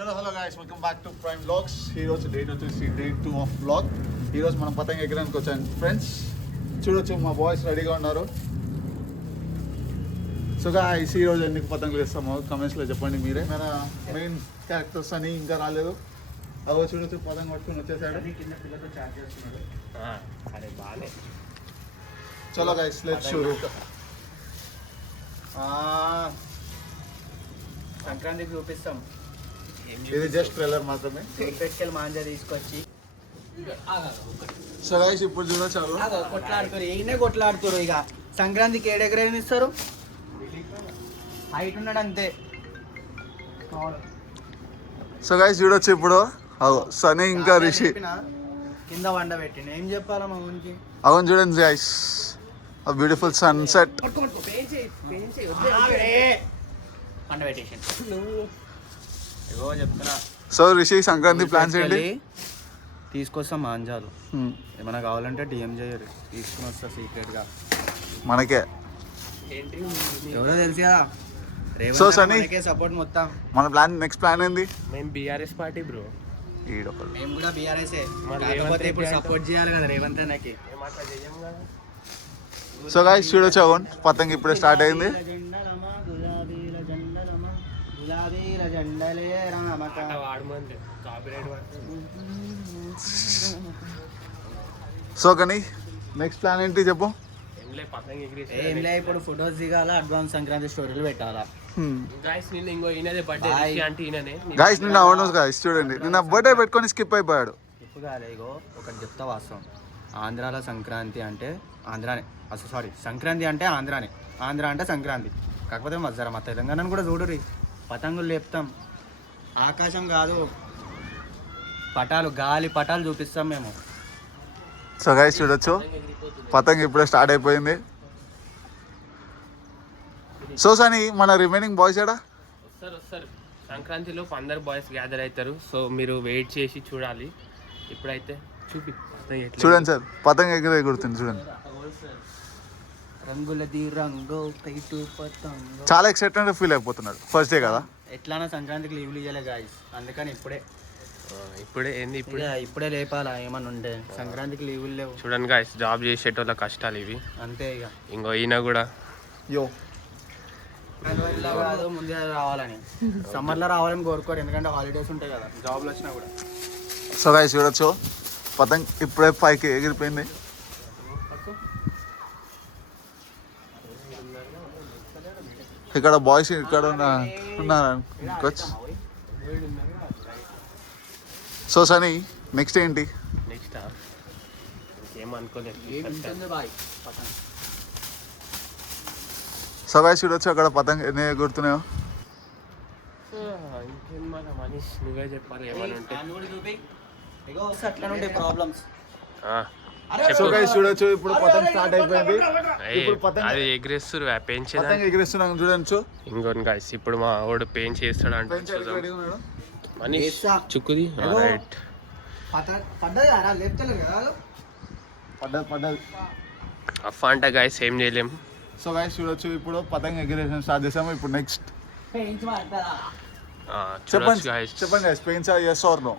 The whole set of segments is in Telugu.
చలో hello guys, welcome back to prime vlogs. ఈ రోజు డేట్ వచ్చేసి డే 2 ఆఫ్ వ్లాగ్. ఈ రోజు మనం పతంగ ఎగరడానికి వచ్చాను ఫ్రెండ్స్. చూడొచ్చు మా బాయ్స్ రెడీగా ఉన్నారు. సో గాయ్స్, ఈ రోజు ఎందుకు పతంగులు వేస్తామో కమెంట్స్లో చెప్పండి మీరే. మన మెయిన్ క్యారెక్టర్స్ అని ఇంకా రాలేదు. అవో చూడొచ్చు పతంగ పట్టుకుని వచ్చేసాడు. చలో గాయ్స్, లెట్స్ షూరు. సంక్రాంతికి చూపిస్తాం. ఇది జస్ట్ ట్రైలర్ మాత్రమే. పెట్టుకెళ్ళి మాంజా తీసుకొచ్చి సో గైస్, ఇప్పుడు చూడొచ్చు కొట్లాడుతారు, ఈయనే కొట్లాడుతారు. ఇక సంక్రాంతికి ఏడెగరేమి ఇస్తారు, హైట్ ఉన్నాడు అంతే. సో గైస్ చూడొచ్చు ఇప్పుడు సనీ ఇంకా రిషి కింద వండ పెట్టిండు. ఏం చెప్పాలా మా ఊరికి? అవును చూడండి గైస్, బ్యూటిఫుల్ సన్సెట్. వండ పెట్టేసి ఏవో చెప్తున్నా. సో రిషి, సంక్రాంతి ప్లాన్స్ ఏంటి? తీసుకొస్తాం మాంజాలు. ఏమైనా కావాలంటే డిఎం చేయరు, తీసుకుని వస్తా సీక్రెట్గా. మనకే ఎవరో తెలుసు కదా. సో సనీ, సపోర్ట్ మొత్తం. మన ప్లాన్, నెక్స్ట్ ప్లాన్ ఏంది? మేము బీఆర్ఎస్ పార్టీ బ్రో. మేము కూడా బీఆర్ఎస్. కాకపోతే ఇప్పుడు సపోర్ట్ చేయాలి కదా రేవంత్ అన్నకి. సో గైస్ చూడొచ్చు, అవును పతంగ్ ఇప్పుడే స్టార్ట్ అయింది. సో కానీ నెక్స్ట్ ప్లాన్ ఏంటి చెప్పు. ఏం లే, ఇప్పుడు ఫొటోస్ దిగాల, అడ్వాన్స్ సంక్రాంతి స్టోరీలు పెట్టాలా. గైస్ నిన్న అవును గైస్ చూడండి, నిన్న బర్త్డే పెట్టుకొని స్కిప్ అయిపోయాడు. ఇప్పుడు కాలే, ఇగో ఒకటి చెప్తా వాస్తవం. ఆంధ్రాలో సంక్రాంతి అంటే ఆంధ్రానే, అసలు సారీ సంక్రాంతి అంటే ఆంధ్రానే, ఆంధ్ర అంటే సంక్రాంతి. కాకపోతే మధ్యాహ్నం మా తెలంగాణను కూడా చూడరు, పతంగులు లేపుతాం. ఆకాశం కాదు, పటాలు, గాలి పటాలు చూపిస్తాం మేము. సో గైస్ చూడొచ్చు, పతంగ్ ఇప్పుడే స్టార్ట్ అయిపోయింది. సో సనీ, మన రిమైనింగ్ బాయ్స్ ఏడా? వస్తారు సంక్రాంతిలో అందరు బాయ్స్ గ్యాదర్ అవుతారు. సో మీరు వెయిట్ చేసి చూడాలి. ఇప్పుడైతే చూడండి సార్, పతంగ్ ఎగురుతుంది చూడండి. రంగులది రంగు కైటు పతంగు. చాలా ఎక్సైటెడ్ ఫీల్ అయిపోతున్నాడు, ఫస్ట్ డే కదా. ఎట్లానా సంక్రాంతికి లీవ్లు ఇవ్వలే గాయస్, అందుకని ఇప్పుడే లేపాలా. ఏమన్నా ఉంటే సంక్రాంతికి లీవులు లేవు. చూడండి గాయస్, జాబ్ చేసేటోళ్ళ కష్టాలు ఇవి. అంతే ఇక. ఇంకో ఈయన కూడా కాదు, ముందే రావాలని, సమ్మర్లో రావాలని కోరుకోరు, ఎందుకంటే హాలిడేస్ ఉంటాయి కదా జాబ్లు వచ్చినా కూడా. సో గైస్ చూడొచ్చు, పతంగ్ ఇప్పుడే పైకి ఎగిరిపోయింది. ఇక్కడ బాయ్స్ ఇక్కడ ఉన్నారు. సో సనీ, నెక్స్ట్ ఏంటి? నెక్స్ట్ ఏమనుకోలేదు. సో గైస్ చూడొచ్చు, అక్కడ పతంగ్ ఎన్ని ఎగురుతున్నాయో. మనీష్ నువ్వే చెప్పాలి ఏమని ఉంటే. సో గైస్ చూడొచ్చు, ఇప్పుడు పతంగ్ స్టార్ట్ అయిపోయింది. అది ఎగిరేస్తారు, పతంగ్ ఎగిరేస్తున్నాం చూడొచ్చు. ఇంకోటి గాయస్, ఇప్పుడు మా వాడు పెయింట్ చేస్తాడు అంటే మనీష్ చుక్కుది. రైట్, పడ్డది. అఫ్ అంట గాయస్, ఏం చేయలేం. సో గైస్ చూడొచ్చు, ఇప్పుడు పతంగ్ ఎగిరేషన్ స్టార్ట్ చేసాము. ఇప్పుడు నెక్స్ట్ చెప్పండి guys, pains yes or no?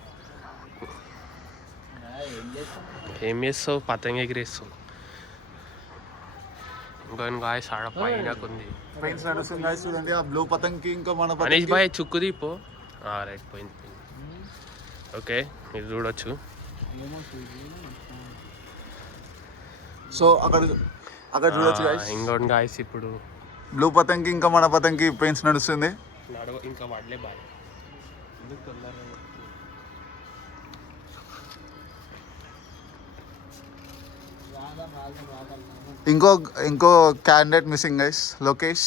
ఏం చేస్తావు, పతంగ్ ఎగిరేస్తావు. ఇంకొన్ని గాయస్ ఆడ పైన కొంది పెయిన్స్ నడుస్తుంది గైస్ చూడండి. ఆ బ్లూ పతంగ్కి ఇంకా మన మనీష్ బాయ్ చుక్కుది పో. రైట్, పోయింది. ఓకే, మీరు చూడొచ్చు. సో అక్కడ చూడొచ్చు గైస్. ఇంకోటి గాయస్, ఇప్పుడు బ్లూ పతంగ్కి ఇంకా మన పతంగ్కి పెయిన్స్ నడుస్తుంది. ఇంకా వాడలే బాయ్. ఇంకో క్యాండిడేట్ మిస్సింగ్ గైస్, లోకేష్.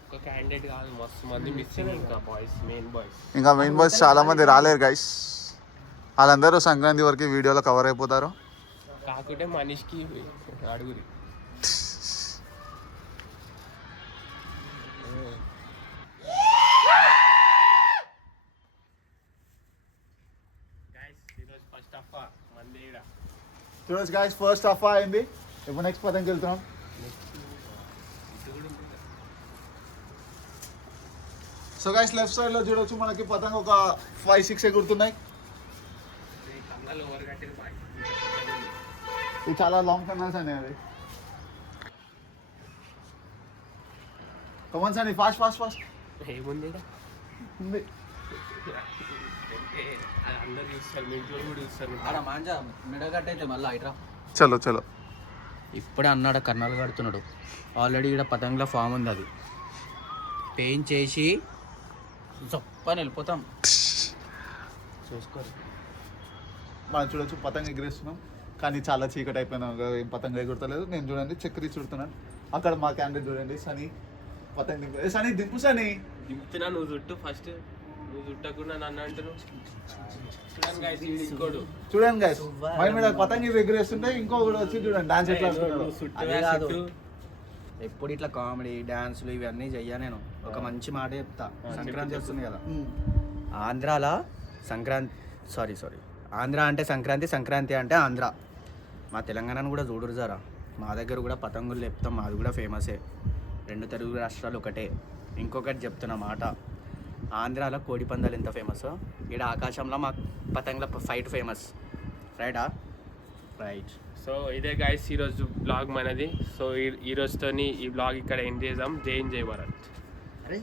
ఒక్క క్యాండిడేట్ కాదు, మస్తు మంది మిస్సింగ్. ఇంకా మెయిన్ బాయ్స్ చాలా మంది రాలేరు గైస్. వాళ్ళందరూ సంక్రాంతి వరకు వీడియోలో కవర్ అయిపోతారు. కాకుంటే మనీష్కి అడుగురి. చూడొచ్చు గైస్, ఫస్ట్ హాఫ్ అయింది. ఇప్పుడు నెక్స్ట్ పతంకి వెళ్తున్నాం. సో గైస్ లెఫ్ట్ సైడ్ లో చూడొచ్చు మనకి పతంగ ఒక 5-6 ఎగురుతున్నాయి. కన్నాలు ఓవర్ కట్టిన బాయ్. ఇది చాలా లాంగ్ కన్నాల్స్ అండి అది. కమాన్స్ అండి ఫాస్ట్ ఫాస్ట్ ఫాస్ట్ ఏముంది ఈడ? ఉంది. అంటే అది అందరు చూస్తారు, మీ ఇంట్లో కూడా చూస్తారు. ఆడ మాంజా మిడగట్టయితే మళ్ళీ హైడ్రా. చలో చలో. ఇప్పుడే అన్నాడు కన్నాలు కడుతున్నాడు. ఆల్రెడీ ఇక్కడ పతంగుల ఫామ్ ఉంది, అది పెయింట్ చేసి చొప్పని వెళ్ళిపోతాం. చూసుకోరు. మనం చూడొచ్చు పతంగ ఎగిరేస్తున్నాం కానీ చాలా చీకటి అయిపోయినా ఏం పతంగ ఎగురతలేదు. నేను చూడండి చక్రీ చుడుతున్నాను. అక్కడ మా క్యాండిడేట్ చూడండి సనీ పతంగ దింపు. సనీ దింపు సనీ. దింపుతున్నా నువ్వు చుట్టు ఫస్ట్. నువ్వు చుట్టకుండా నన్ను అంటున్నావు. చూడండి guys, ఈడు ఇంకోడు. చూడండి గైస్ మై మీద పతంగ ఎగిరేస్తుంటే ఇంకొకటి వచ్చి చూడండి డాన్స్ ఎట్లా ఆడుతున్నాడు. నువ్వు చుట్టూ అదే కాదు. చుట్టూ. ఎప్పుడు ఇట్లా కామెడీ డాన్సులు ఇవన్నీ చెయ్యా నేను. ఒక మంచి మాట చెప్తా. సంక్రాంతి వస్తుంది కదా, ఆంధ్రాల సంక్రాంతి సారీ ఆంధ్ర అంటే సంక్రాంతి, సంక్రాంతి అంటే ఆంధ్ర. మా తెలంగాణను కూడా చూడరు జరా. మా దగ్గర కూడా పతంగులు లేపుతాం, మాది కూడా ఫేమసే. 2 తెలుగు రాష్ట్రాలు ఒకటే. ఇంకొకటి చెప్తున్న మాట, ఆంధ్రాలో కోడి పందాలు ఎంత ఫేమస్, ఇక్కడ ఆకాశంలో మా పతంగుల ఫైట్ ఫేమస్. రైటా? రైట్. సో ఇదే గైస్ ఈరోజు బ్లాగ్ మనది. సో ఈ రోజుతోని ఈ బ్లాగ్ ఇక్కడ ఎండ్ చేద్దాం. జై భారత్. అరే